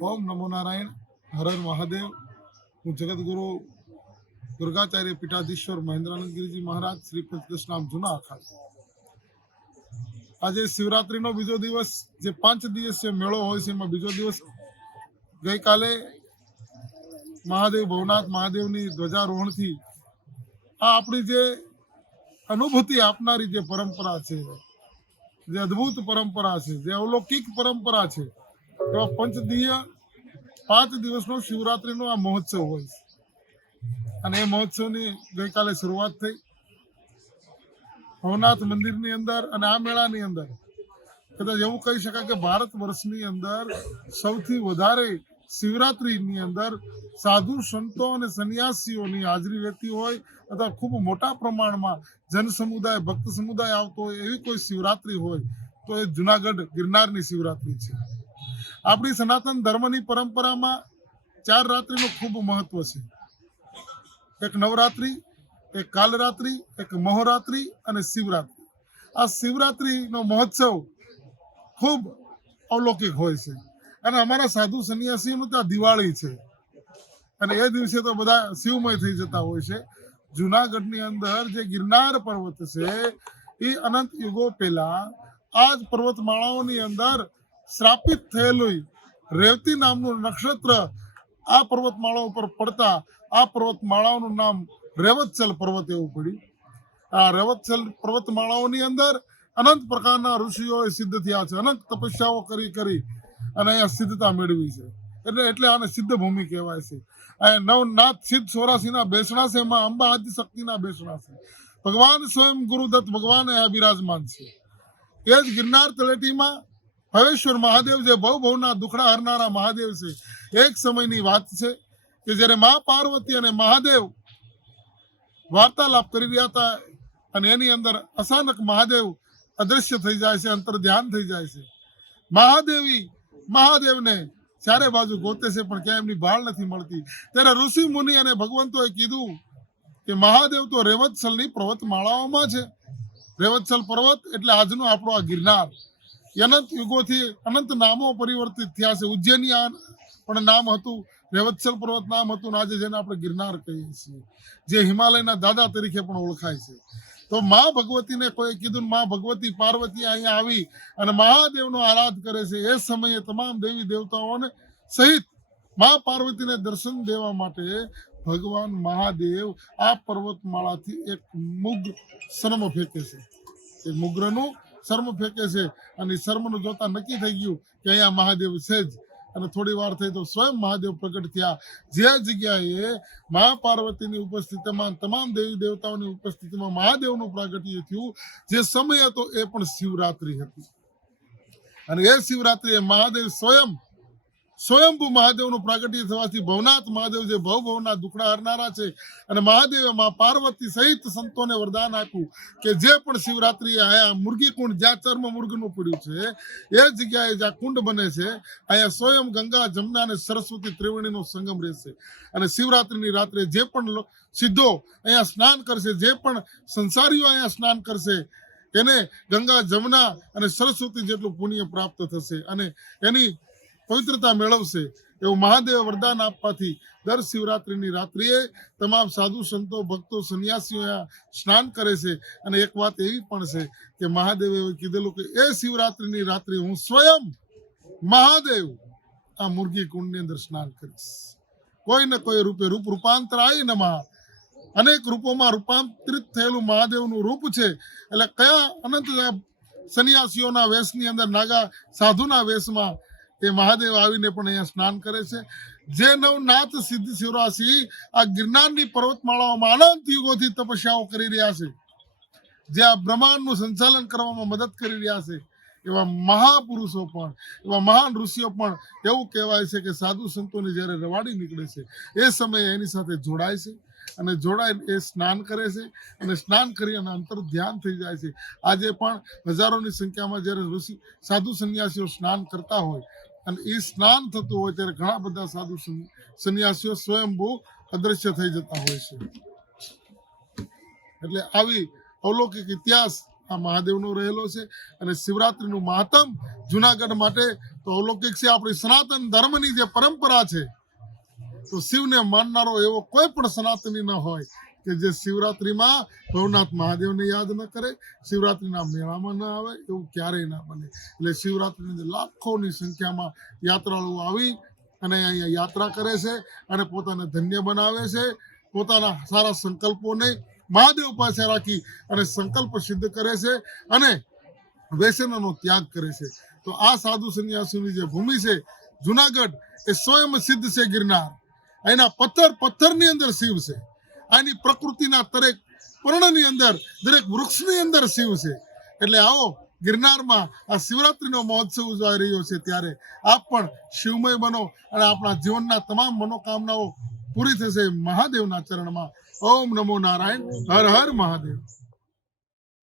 ઓમ નમો નારાયણ. હર હર મહાદેવ. હું જગતગુરુ દુર્ગાચાર્ય પીઠાધીશ્વર મહેન્દ્રાનંદગીરીજી મહારાજ શ્રી પંચદશનામ જૂના અખાડ. આજે શિવરાત્રીનો બીજો દિવસ, જે 5 દિવસીય મેળો હોય છે એમાં બીજો દિવસ. ગઈકાલે મહાદેવ ભવનાથ મહાદેવની ધ્વજારોહણથી આ આપણી જે અનુભૂતિ આપનારી જે પરંપરા છે, જે અદ્ભુત પરંપરા છે, જે અલૌકિક પરંપરા છે, એવા 5 દિવસનો શિવરાત્રીનો આ મહોત્સવ હોય છે. અને એ મહોત્સવની ગઈકાલે શરૂઆત થઈ ભવનાથ મંદિરની અંદર. અને આ મેળાની અંદર કદાચ એવું કહી શકાય કે ભારત વર્ષની અંદર સૌથી વધારે શિવરાત્રીની અંદર સાધુ સંતો અને સંન્યાસીઓની હાજરી રહેતી હોય, અથવા ખૂબ મોટા પ્રમાણમાં જન સમુદાય ભક્ત સમુદાય આવતો હોય એવી કોઈ શિવરાત્રી હોય તો એ જુનાગઢ ગિરનારની શિવરાત્રી છે. આપણી સનાતન ધર્મની પરંપરામાં 4 રાત્રિનું ખૂબ મહત્વ છે. એક નવરાત્રી, એક કાલરાત્રી, એક મહોરાત્રી અને શિવરાત્રી. આ શિવરાત્રીનો મહોત્સવ ખૂબ અલૌકિક હોય છે. અને અમારા સાધુ સંન્યાસીઓનું ત્યાં દિવાળી છે, અને એ દિવસે તો બધા શિવમય થઈ જતા હોય છે. જુનાગઢની અંદર જે ગિરનાર પર્વત છે એ અનંત યુગો પહેલા આ જ પર્વતમાળાઓની અંદર શ્રાપિત થયેલું રેવતી નામનું નક્ષત્ર આ પર્વતમાળા ઉપર પડતા આ પર્વતમાળાઓનું નામ રેવત્સલ પર્વત એવું પડ્યું. આ રેવત્સલ પર્વતમાળાઓની અંદર અનંત પ્રકારના ઋષિઓએ સિદ્ધ થયા છે, અનંત તપસ્યાઓ કરી અને અહીંયા સિદ્ધતા મેળવી છે. એટલે આને સિદ્ધ ભૂમિ કહેવાય છે. નવનાથ સિદ્ધ 84ના બેસણા છે, એમાં અંબા આદિ શક્તિના બેસણા છે. ભગવાન સ્વયં ગુરુદત્ત ભગવાન અહીંયા બિરાજમાન છે. એ જ ગિરનાર તળેટીમાં ભવેશ્વર મહાદેવ, જે ભવના દુખડા હરનારા મહાદેવ છે. એક સમયની વાત છે કે જ્યારે મા પાર્વતી અને મહાદેવ વાર્તાલાપ કરી રહ્યા હતા, અને એની અંદર અચાનક મહાદેવ અદ્રશ્ય થઈ જાય છે, અંતર ધ્યાન થઈ જાય છે. મહાદેવને ચારે બાજુ ગોતે છે, પણ ક્યાંય એમની ભાળ નથી મળતી. ત્યારે ઋષિ મુનિ અને ભગવંતોએ કીધું કે મહાદેવ તો રેવત્સલની પર્વતમાળાઓમાં છે. રેવત્સલ પર્વત એટલે આજનો આપણો આ ગિરનાર. અનંત યુગોથી અનંત નામો પરિવર્તિત થયા છે. ઉજ્જૈની પણ નામ હતું, રેવત્સલ પર્વત નામ હતું, અને આજે જેને આપણે ગિરનાર કહીએ છીએ, જે હિમાલયના દાદા તરીકે પણ ઓળખાય છે. તો મા ભગવતીને કોઈ કીધું, મા ભગવતી પાર્વતી અહીંયા આવી અને મહાદેવનો આરાધ કરે છે. એ સમયે તમામ દેવી દેવતાઓને સહિત મા પાર્વતીને દર્શન દેવા માટે ભગવાન મહાદેવ આ પર્વતમાળાથી એક મુગ શર્મ ફેંકે છે. એક મુગ્રનું શર્મ ફેંકે છે, અને શર્મનું જોતા નક્કી થઈ ગયું કે અહીંયા મહાદેવ છે જ. અને થોડી વાર થઈ તો સ્વયં મહાદેવ પ્રગટ થયા. જે જગ્યાએ મા પાર્વતીની ઉપસ્થિતિમાં તમામ દેવી દેવતાઓની ઉપસ્થિતિમાં મહાદેવનું પ્રાગટ્ય થયું, જે સમય હતો એ પણ શિવરાત્રી હતી. અને એ શિવરાત્રીએ મહાદેવ સ્વયંભૂ મહાદેવનું પ્રાગટ્ય થવાથી ભવનાથ મહાદેવ, જે ભવના દુખડા હરનારા છે, અને મહાદેવે મા પાર્વતી સહિત સંતોને વરદાન આપ્યું કે જે પણ શિવરાત્રીએ અહીંયા મુર્ગી કુંડ, જ્યાં ચર્મ મૃગનું પડ્યું છે એ જગ્યાએ જ્યાં કુંડ બને છે, અહીંયા સ્વયં ગંગા, જમના અને સરસ્વતી ત્રિવેણીનો સંગમ રહેશે. અને શિવરાત્રીની રાત્રે જે પણ સિદ્ધો અહીંયા સ્નાન કરશે, જે પણ સંસારીઓ અહીંયા સ્નાન કરશે, એને ગંગા, જમના અને સરસ્વતી જેટલું પુણ્ય પ્રાપ્ત થશે અને એની પવિત્રતા મેળવશે. એવું મહાદેવ વરદાન આપવાથી દર શિવરાત્રીની રાત્રિએ તમામ સાધુ સંતો, ભક્તો, સંન્યાસીઓ સ્નાન કરે છે. અને એક વાત એવી પણ છે કે મહાદેવે કીધેલું કે એ શિવરાત્રીની રાત્રિ હું સ્વયં મહાદેવ આ મુર્ગી કુંડની અંદર સ્નાન કરીશ. કોઈ ને કોઈ રૂપે રૂપાંતરાય નમઃ. અનેક રૂપોમાં રૂપાંતરિત થયેલું મહાદેવનું રૂપ છે. એટલે કયા અનંત સંન્યાસીઓના વેશની અંદર, નાગા સાધુના વેશમાં એ મહાદેવ આવીને પણ અહીંયા સ્નાન કરે છે. જે નવનાથ સિદ્ધ 84 આ ગિરનારની પર્વતમાળાઓમાં અનંત યુગોથી તપસ્યાઓ કરી રહ્યા છે, જે આ બ્રહ્માંડનું સંચાલન કરવામાં મદદ કરી રહ્યા છે, એવા મહાપુરુષો પણ, એવા મહાન ઋષિઓ પણ એવું કહેવાય છે કે સાધુ સંતોની જ્યારે રવાડી નીકળે છે એ સમયે એની સાથે જોડાય છે, અને જોડાઈને એ સ્નાન કરે છે, અને સ્નાન કરી અને અંતર ધ્યાન થઈ જાય છે. આજે પણ હજારોની સંખ્યામાં જ્યારે ઋષિ સાધુ સંન્યાસીઓ સ્નાન કરતા હોય અને એ સ્નાન થતું હોય, ત્યારે ઘણા બધા સાધુ સંન્યાસીઓ સ્વયંભૂ અદ્રશ્ય થઈ જતા હોય છે. એટલે આવી અલૌકિક ઇતિહાસ આ મહાદેવનો રહેલો છે. અને શિવરાત્રીનું મહાત્મ જુનાગઢ માટે તો અલૌકિક છે. આપણી સનાતન ધર્મની જે પરંપરા છે, તો શિવને માનનારો એવો કોઈ પણ સનાતની ન હોય કે જે શિવરાત્રીમાં ભવનાથ મહાદેવને યાદ ન કરે, શિવરાત્રીના મેળામાં ન આવે, એવું ક્યારેય ના બને. એટલે શિવરાત્રીની અંદર લાખોની સંખ્યામાં યાત્રાળુઓ આવી અને અહીંયા યાત્રા કરે છે અને પોતાને ધન્ય બનાવે છે. પોતાના સારા સંકલ્પોને મહાદેવ પાસે રાખી અને સંકલ્પ સિદ્ધ કરે છે અને વ્યસનોનો ત્યાગ કરે છે. તો આ સાધુ સંન્યાસીની જે ભૂમિ છે જુનાગઢ, એ સ્વયં સિદ્ધ છે ગિરનાર. એના પથ્થરની અંદર શિવ છે. આની પ્રકૃતિના દરેક પર્ણની અંદર, દરેક વૃક્ષની અંદર શિવ છે. એટલે આવો ગિરનારમાં આ શિવરાત્રીનો મહોત્સવ ઉજવાઈ રહ્યો છે, ત્યારે આપ પણ શિવમય બનો અને આપણા જીવનના તમામ મનોકામનાઓ પૂરી થશે મહાદેવના ચરણમાં. ઓમ નમો નારાયણ, હર હર મહાદેવ.